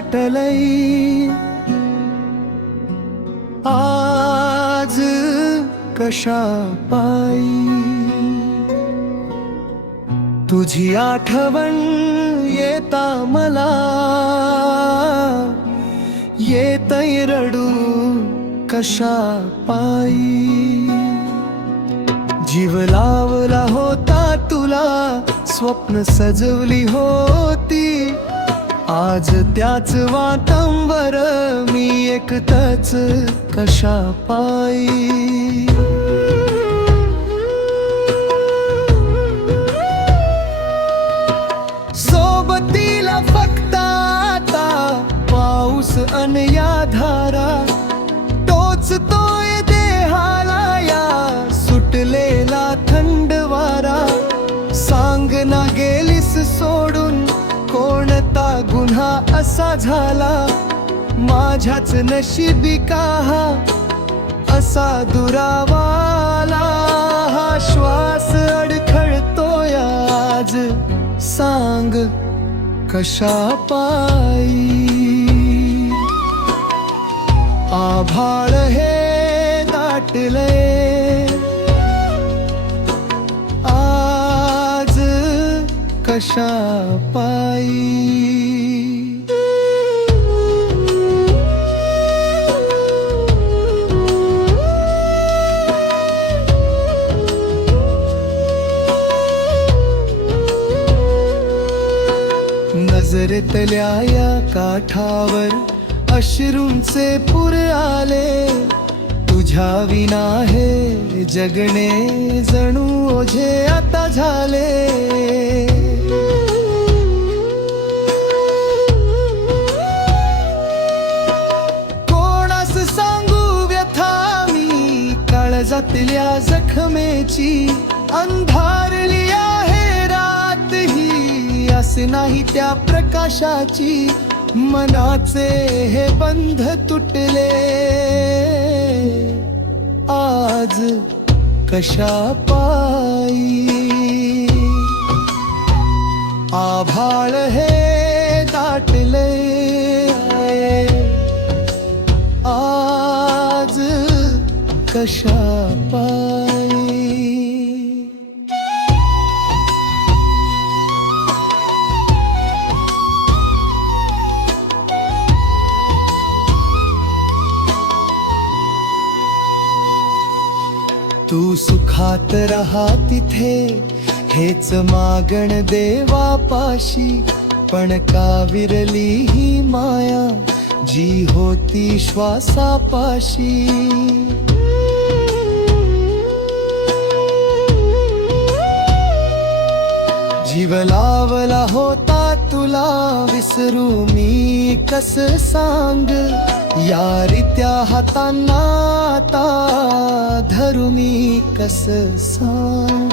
दाटलय आज कशा पायी तुझी आठवण येता मला येतय रडू कशा पायी जीव लावला होता तुला स्वप्न सजवली होती आज त्याच वातांवर मी एकटच कशा पायी सोबतीला फक्त आता पाऊस अन या धारा टोचतोय देहाला या सुटलेला थंड वारा सांग ना गेलीस सोडून कोणता गुन्हा असा झाला माझ्याच नशिबी का हा असा दुरावाला हा श्वास अडखळतोय आज सांग कशा पायी आभाळ हे दाटलय आज कशा पायी नजरेतल्या या काठावर अश्रूंचे पूर आले तुझ्या विना हे जगणे जणू ओझे आता झाले कोणास सांगू व्यथा मी काळजातल्या जखमेची अंधारली आहे रात ही असे नाही त्या प्रकाशाची मनाचे हे बंध तुटले आज कशा पायी आभाळ हे दाटले आज कशा पायी तू सुखात राहा तिथे हेच मागण देवापाशी पण का विरली ही माया जी होती श्वासापाशी जीव लावला होता तुला विसरू मी कस सांग यारित्या हातांना आता धरू मी कस सांग